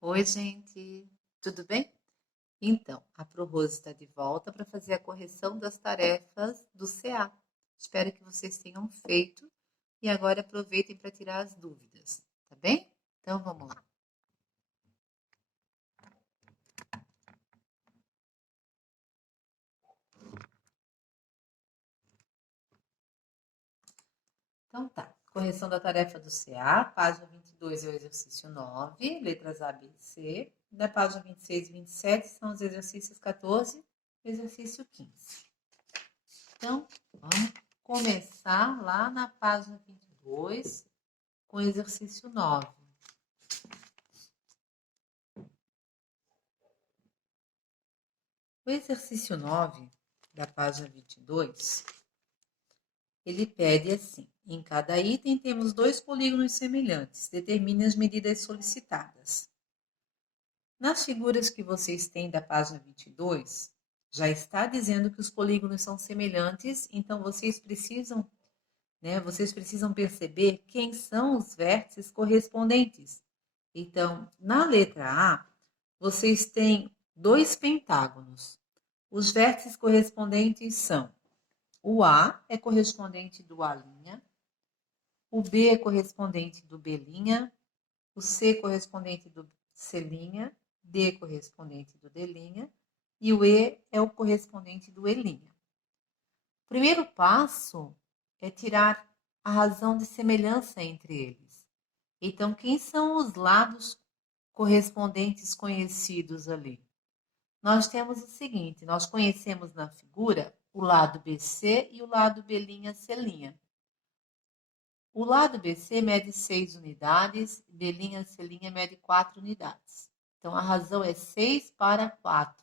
Oi, gente, tudo bem? Então, a ProRose está de volta para fazer a correção das tarefas do CA. Espero que vocês tenham feito e agora aproveitem para tirar as dúvidas, tá bem? Então, vamos lá. Então, tá. Correção da tarefa do CA, página 22 é o exercício 9, letras A, B e C. Da página 26 e 27 são os exercícios 14 e exercício 15. Então, vamos começar lá na página 22 com o exercício 9. O exercício 9, da página 22, ele pede assim: em cada item temos dois polígonos semelhantes. Determine as medidas solicitadas. Nas figuras que vocês têm da página 22, já está dizendo que os polígonos são semelhantes, então vocês precisam perceber quem são os vértices correspondentes. Então, na letra A, vocês têm dois pentágonos. Os vértices correspondentes são: o A é correspondente do A', o B é correspondente do B', o C correspondente do C', D correspondente do D' e o E é o correspondente do E'. O primeiro passo é tirar a razão de semelhança entre eles. Então, quem são os lados correspondentes conhecidos ali? Nós temos o seguinte: nós conhecemos na figura o lado BC e o lado B'C'. O lado BC mede 6 unidades, B'C' mede 4 unidades. Então, a razão é 6 para 4.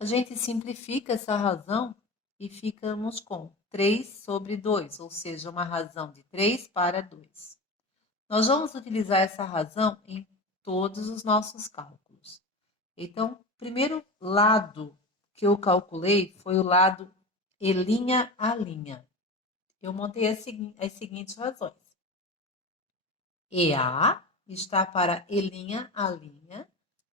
A gente simplifica essa razão e ficamos com 3 sobre 2, ou seja, uma razão de 3 para 2. Nós vamos utilizar essa razão em todos os nossos cálculos. Então, o primeiro lado que eu calculei foi o lado E'. Eu montei as seguintes razões. EA está para E',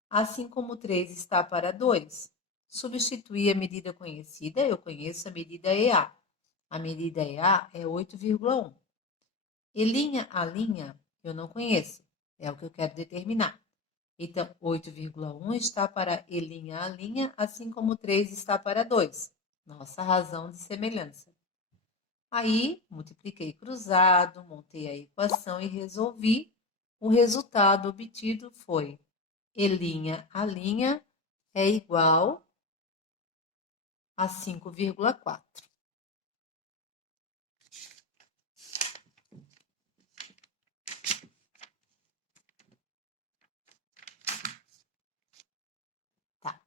assim como 3 está para 2. Substituir a medida conhecida, eu conheço a medida EA. A medida EA é 8,1. E', eu não conheço, é o que eu quero determinar. Então, 8,1 está para E', assim como 3 está para 2. Nossa razão de semelhança. Aí, multipliquei cruzado, montei a equação e resolvi. O resultado obtido foi E', é igual a 5,4. Tá.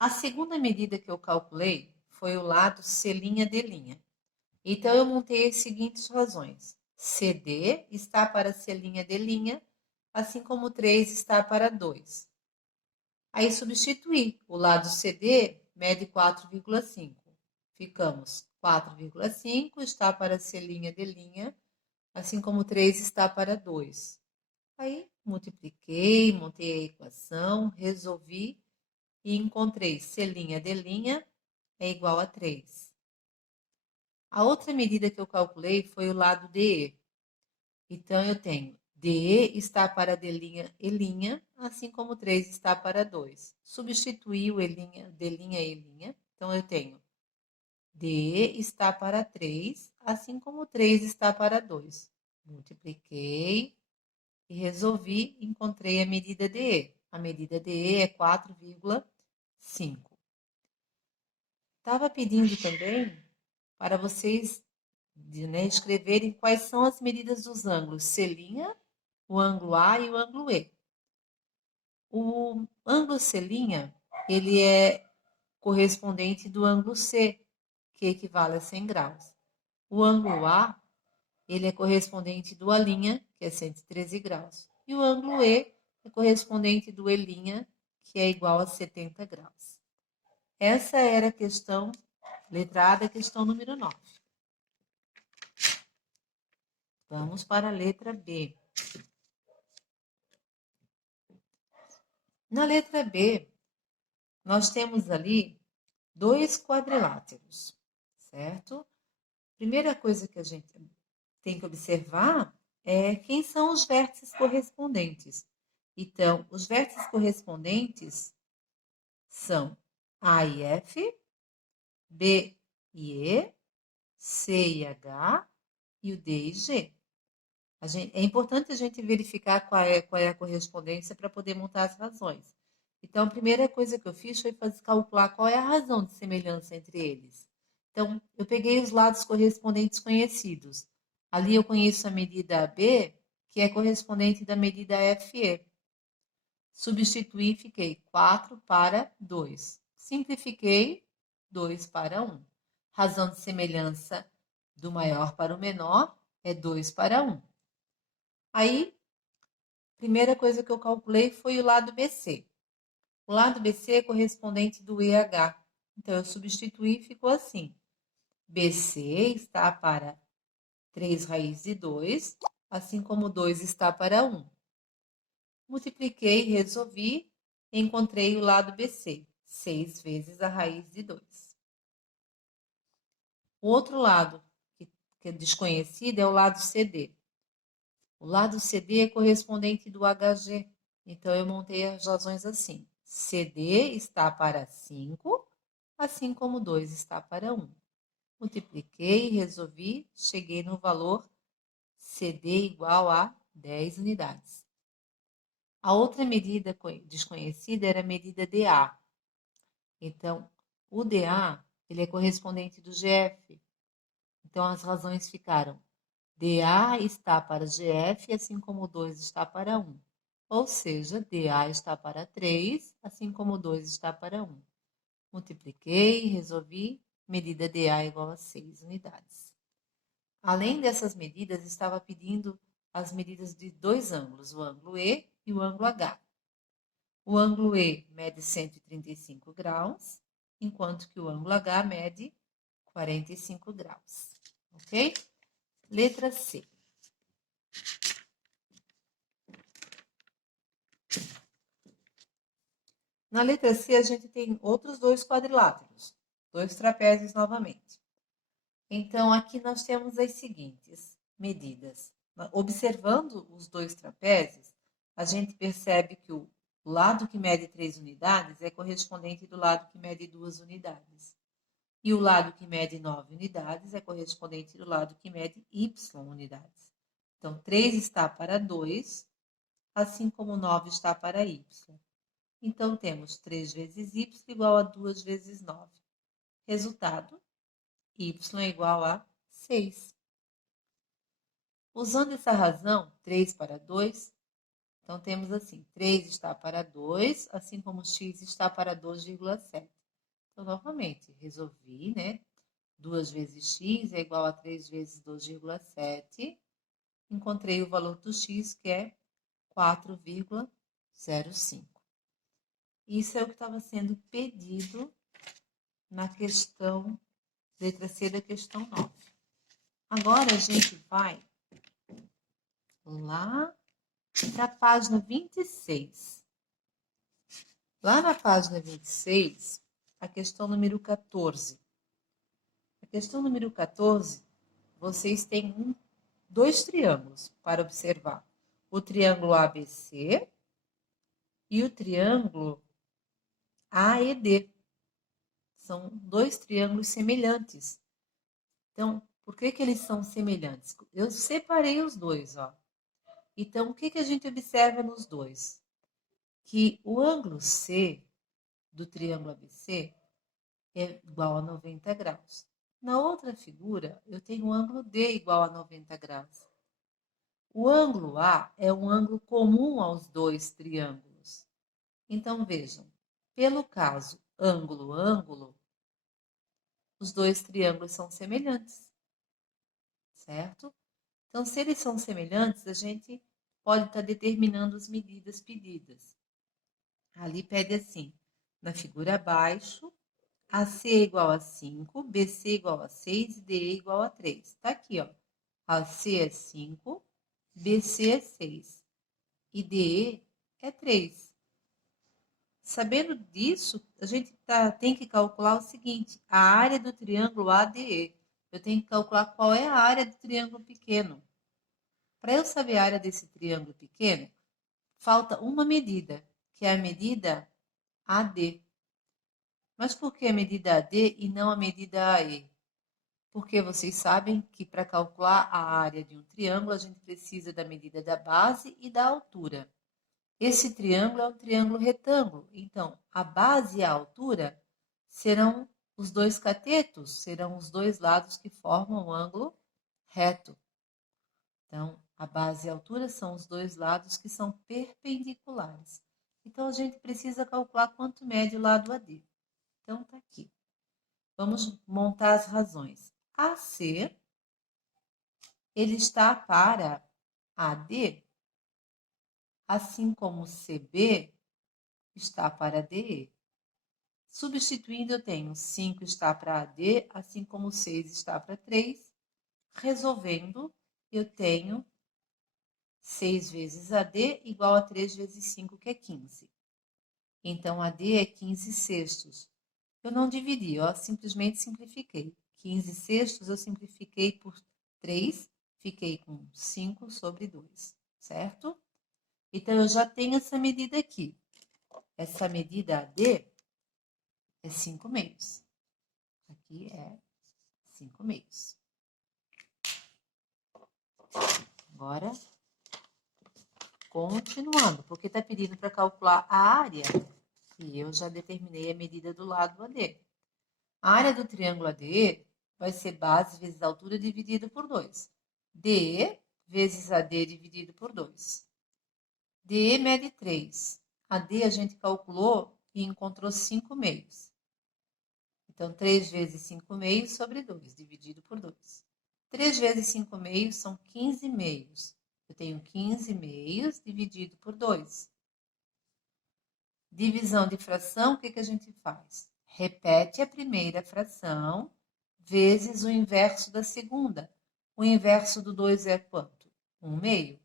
A segunda medida que eu calculei foi o lado C'D'. Então, eu montei as seguintes razões. CD está para C'D', assim como 3 está para 2. Aí, substituir. O lado CD mede 4,5. Ficamos 4,5 está para C'D', assim como 3 está para 2. Aí, multipliquei, montei a equação, resolvi e encontrei C'D' é igual a 3. A outra medida que eu calculei foi o lado DE. Então, eu tenho DE está para D', assim como 3 está para 2. Substituí o D', então eu tenho DE está para 3, assim como 3 está para 2. Multipliquei e resolvi, encontrei a medida DE. A medida DE é 4,5. Estava pedindo também para vocês escreverem quais são as medidas dos ângulos C', o ângulo A e o ângulo E. O ângulo C', ele é correspondente do ângulo C, que equivale a 100 graus. O ângulo A, ele é correspondente do A', que é 113 graus. E o ângulo E é correspondente do E', que é igual a 70 graus. Essa era a questão, letra A da questão número 9. Vamos para a letra B. Na letra B, nós temos ali dois quadriláteros, certo? Primeira coisa que a gente tem que observar é quem são os vértices correspondentes. Então, os vértices correspondentes são A e F, B e E, C e H e o D e G. É importante a gente verificar qual é a correspondência para poder montar as razões. Então, a primeira coisa que eu fiz foi calcular qual é a razão de semelhança entre eles. Então, eu peguei os lados correspondentes conhecidos. Ali eu conheço a medida AB, que é correspondente da medida FE. Substituí e fiquei 4 para 2. Simplifiquei 2 para 1. Razão de semelhança do maior para o menor é 2 para 1. Aí, primeira coisa que eu calculei foi o lado BC. O lado BC é correspondente do EH. Então, eu substituí e ficou assim. BC está para 3 raiz de 2, assim como 2 está para 1. Multipliquei, resolvi, encontrei o lado BC, 6 vezes a raiz de 2. O outro lado, que é desconhecido, é o lado CD. O lado CD é correspondente do HG. Então, eu montei as razões assim. CD está para 5, assim como 2 está para 1. Multipliquei, resolvi, cheguei no valor CD igual a 10 unidades. A outra medida desconhecida era a medida DA. Então, o DA ele é correspondente do GF. Então, as razões ficaram DA está para GF, assim como 2 está para 1. Ou seja, DA está para 3, assim como 2 está para 1. Multipliquei, resolvi, medida DA igual a 6 unidades. Além dessas medidas, estava pedindo as medidas de dois ângulos, o ângulo E e o ângulo H. O ângulo E mede 135 graus, enquanto que o ângulo H mede 45 graus. Ok? Letra C. Na letra C, a gente tem outros dois quadriláteros, dois trapézios novamente. Então, aqui nós temos as seguintes medidas. Observando os dois trapézios, a gente percebe que o lado que mede 3 unidades é correspondente do lado que mede 2 unidades. E o lado que mede 9 unidades é correspondente do lado que mede y unidades. Então, 3 está para 2, assim como 9 está para y. Então, temos 3 vezes y igual a 2 vezes 9. Resultado, y é igual a 6. Usando essa razão, 3 para 2, então temos assim, 3 está para 2, assim como x está para 2,7. Então, novamente, resolvi, né? 2 vezes x é igual a 3 vezes 2,7. Encontrei o valor do x, que é 4,05. Isso é o que estava sendo pedido na questão, letra C da questão 9. Agora, a gente vai lá para a página 26. Lá na página 26, a questão número 14. A questão número 14, vocês têm dois triângulos para observar. O triângulo ABC e o triângulo AED. São dois triângulos semelhantes. Então, por que eles são semelhantes? Eu separei os dois, ó. Então, o que a gente observa nos dois? Que o ângulo C do triângulo ABC é igual a 90 graus. Na outra figura, eu tenho o ângulo D igual a 90 graus. O ângulo A é um ângulo comum aos dois triângulos. Então, vejam, pelo caso ângulo-ângulo, os dois triângulos são semelhantes, certo? Então, se eles são semelhantes, a gente pode estar determinando as medidas pedidas. Ali pede assim, na figura abaixo, AC é igual a 5, BC é igual a 6 e DE igual a 3. Está aqui, ó. AC é 5, BC é 6 e DE é 3. Sabendo disso, a gente tem que calcular o seguinte, a área do triângulo ADE. Eu tenho que calcular qual é a área do triângulo pequeno. Para eu saber a área desse triângulo pequeno, falta uma medida, que é a medida AD. Mas por que a medida AD e não a medida AE? Porque vocês sabem que para calcular a área de um triângulo, a gente precisa da medida da base e da altura. Esse triângulo é um triângulo retângulo, então a base e a altura serão os dois catetos, serão os dois lados que formam o ângulo reto. Então, a base e a altura são os dois lados que são perpendiculares. Então, a gente precisa calcular quanto mede o lado AD. Então, está aqui. Vamos montar as razões. AC, ele está para AD, assim como CB está para DE. Substituindo, eu tenho 5 está para AD, assim como 6 está para 3. Resolvendo, eu tenho 6 vezes AD igual a 3 vezes 5, que é 15. Então, AD é 15 sextos. Eu não dividi, ó, simplesmente simplifiquei. 15 sextos eu simplifiquei por 3, fiquei com 5 sobre 2, certo? Então, eu já tenho essa medida aqui. Essa medida AD é 5 meios. Aqui é 5 meios. Agora, continuando, porque está pedindo para calcular a área, e eu já determinei a medida do lado AD. A área do triângulo ADE vai ser base vezes altura dividido por 2. DE vezes AD dividido por 2. DE mede 3. AD a gente calculou e encontrou 5 meios. Então, 3 vezes 5 meios sobre 2, dividido por 2. 3 vezes 5 meios são 15 meios. Eu tenho 15 meios dividido por 2. Divisão de fração, o que a gente faz? Repete a primeira fração vezes o inverso da segunda. O inverso do 2 é quanto? 1 meio.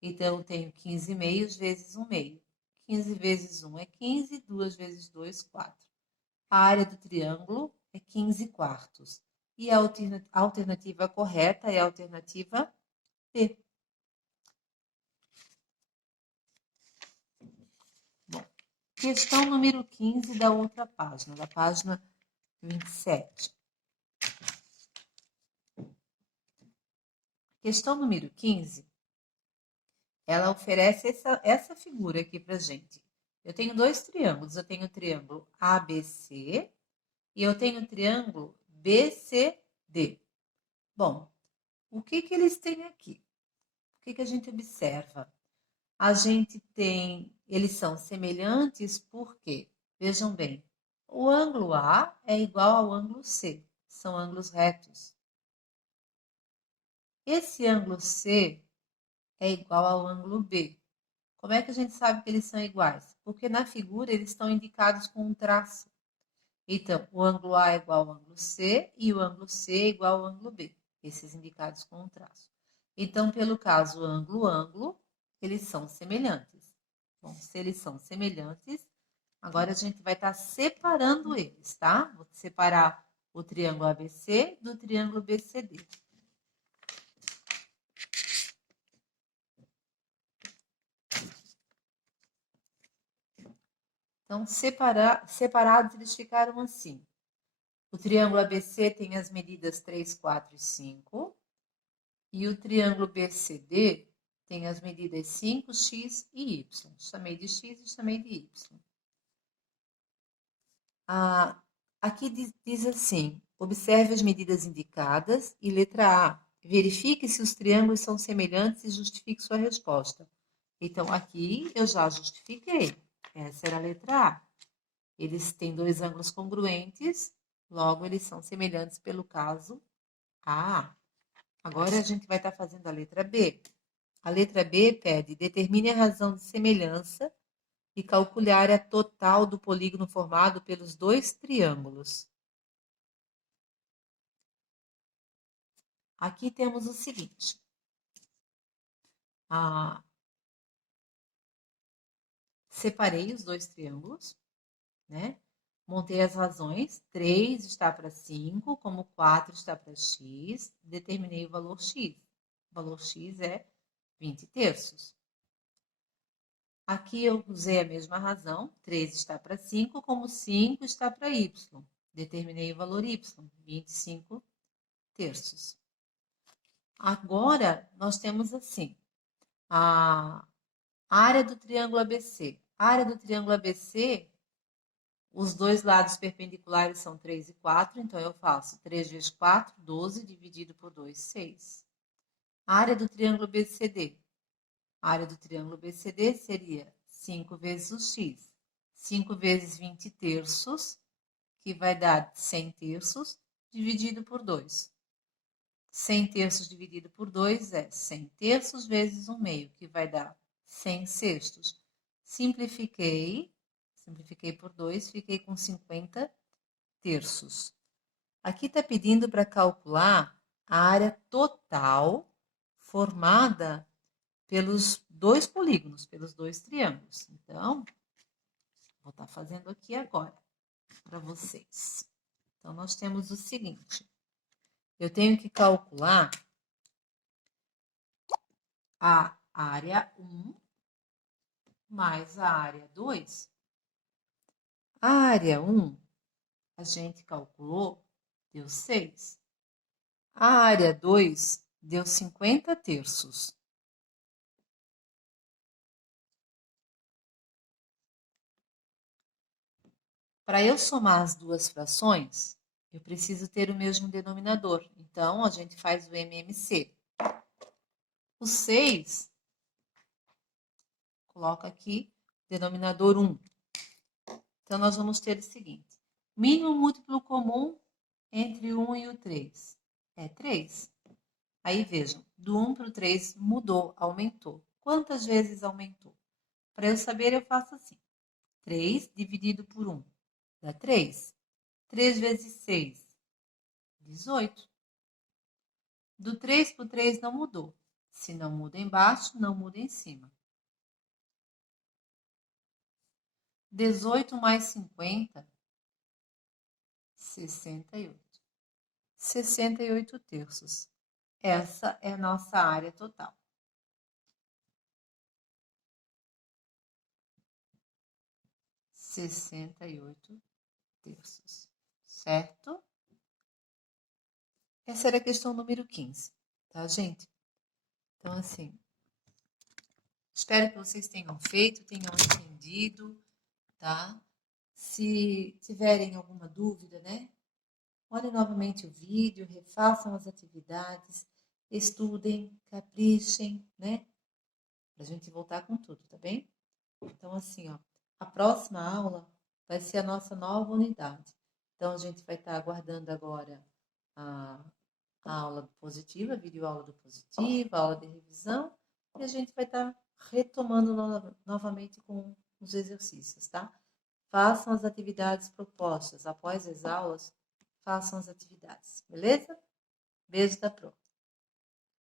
Então, eu tenho 15 meios vezes 1 meio. 15 vezes 1 é 15, 2 vezes 2, 4. A área do triângulo é 15 quartos. E a alternativa correta é a alternativa B. Bom, questão número 15 da outra página, da página 27. Questão número 15, ela oferece essa figura aqui para gente. Eu tenho dois triângulos, eu tenho o triângulo ABC e eu tenho o triângulo BCD. Bom, o que eles têm aqui? O que a gente observa? A gente tem, eles são semelhantes porque, vejam bem, o ângulo A é igual ao ângulo C, são ângulos retos. Esse ângulo C é igual ao ângulo B. Como é que a gente sabe que eles são iguais? Porque na figura eles estão indicados com um traço. Então, o ângulo A é igual ao ângulo C e o ângulo C é igual ao ângulo B. Esses indicados com um traço. Então, pelo caso ângulo-ângulo, eles são semelhantes. Bom, se eles são semelhantes, agora a gente vai estar separando eles, tá? Vou separar o triângulo ABC do triângulo BCD. Então, separados, eles ficaram assim. O triângulo ABC tem as medidas 3, 4 e 5. E o triângulo BCD tem as medidas 5, x e y. Chamei de x e chamei de y. Aqui diz assim, observe as medidas indicadas e letra A. Verifique se os triângulos são semelhantes e justifique sua resposta. Então, aqui eu já justifiquei. Essa era a letra A. Eles têm dois ângulos congruentes, logo eles são semelhantes pelo caso A. Agora a gente vai estar fazendo a letra B. A letra B pede, determine a razão de semelhança e calcule a área total do polígono formado pelos dois triângulos. Aqui temos o seguinte. Separei os dois triângulos. né? Montei as razões, 3 está para 5, como 4 está para x, determinei o valor x. O valor x é 20 terços. Aqui eu usei a mesma razão, 3 está para 5, como 5 está para y. Determinei o valor y, 25 terços. Agora, nós temos assim, a área do triângulo ABC. A área do triângulo ABC, os dois lados perpendiculares são 3 e 4, então eu faço 3 vezes 4, 12, dividido por 2, 6. A área do triângulo BCD. A área do triângulo BCD seria 5 vezes o x. 5 vezes 20 terços, que vai dar 100 terços, dividido por 2. 100 terços dividido por 2 é 100 terços vezes 1 meio, que vai dar 100 sextos. Simplifiquei por 2, fiquei com 50 terços. Aqui está pedindo para calcular a área total formada pelos dois polígonos, pelos dois triângulos. Então, vou estar fazendo aqui agora para vocês. Então, nós temos o seguinte. Eu tenho que calcular a área 1 mais a área 2. A área 1, a gente calculou, deu 6. A área 2 deu 50 terços. Para eu somar as duas frações, eu preciso ter o mesmo denominador. Então, a gente faz o MMC. O 6, coloca aqui, denominador 1. Então, nós vamos ter o seguinte. Mínimo múltiplo comum entre o 1 e o 3 é 3. Aí, vejam, do 1 para o 3 mudou, aumentou. Quantas vezes aumentou? Para eu saber, eu faço assim. 3 dividido por 1 dá 3. 3 vezes 6, 18. Do 3 para o 3 não mudou. Se não muda embaixo, não muda em cima. 18 mais 50, 68. 68 terços. Essa é a nossa área total. (68 terços). Certo? Essa era a questão número 15, tá, gente? Então, assim, espero que vocês tenham feito, tenham entendido, tá? Se tiverem alguma dúvida, né? Olhem novamente o vídeo, refaçam as atividades, estudem, caprichem, né? Pra gente voltar com tudo, tá bem? Então, assim, ó, a próxima aula vai ser a nossa nova unidade. Então, a gente vai estar aguardando agora a aula do positivo, a videoaula do positivo, a aula de revisão, e a gente vai estar retomando novamente com os exercícios, tá? Façam as atividades propostas. Após as aulas, façam as atividades, beleza? Beijo da Pro.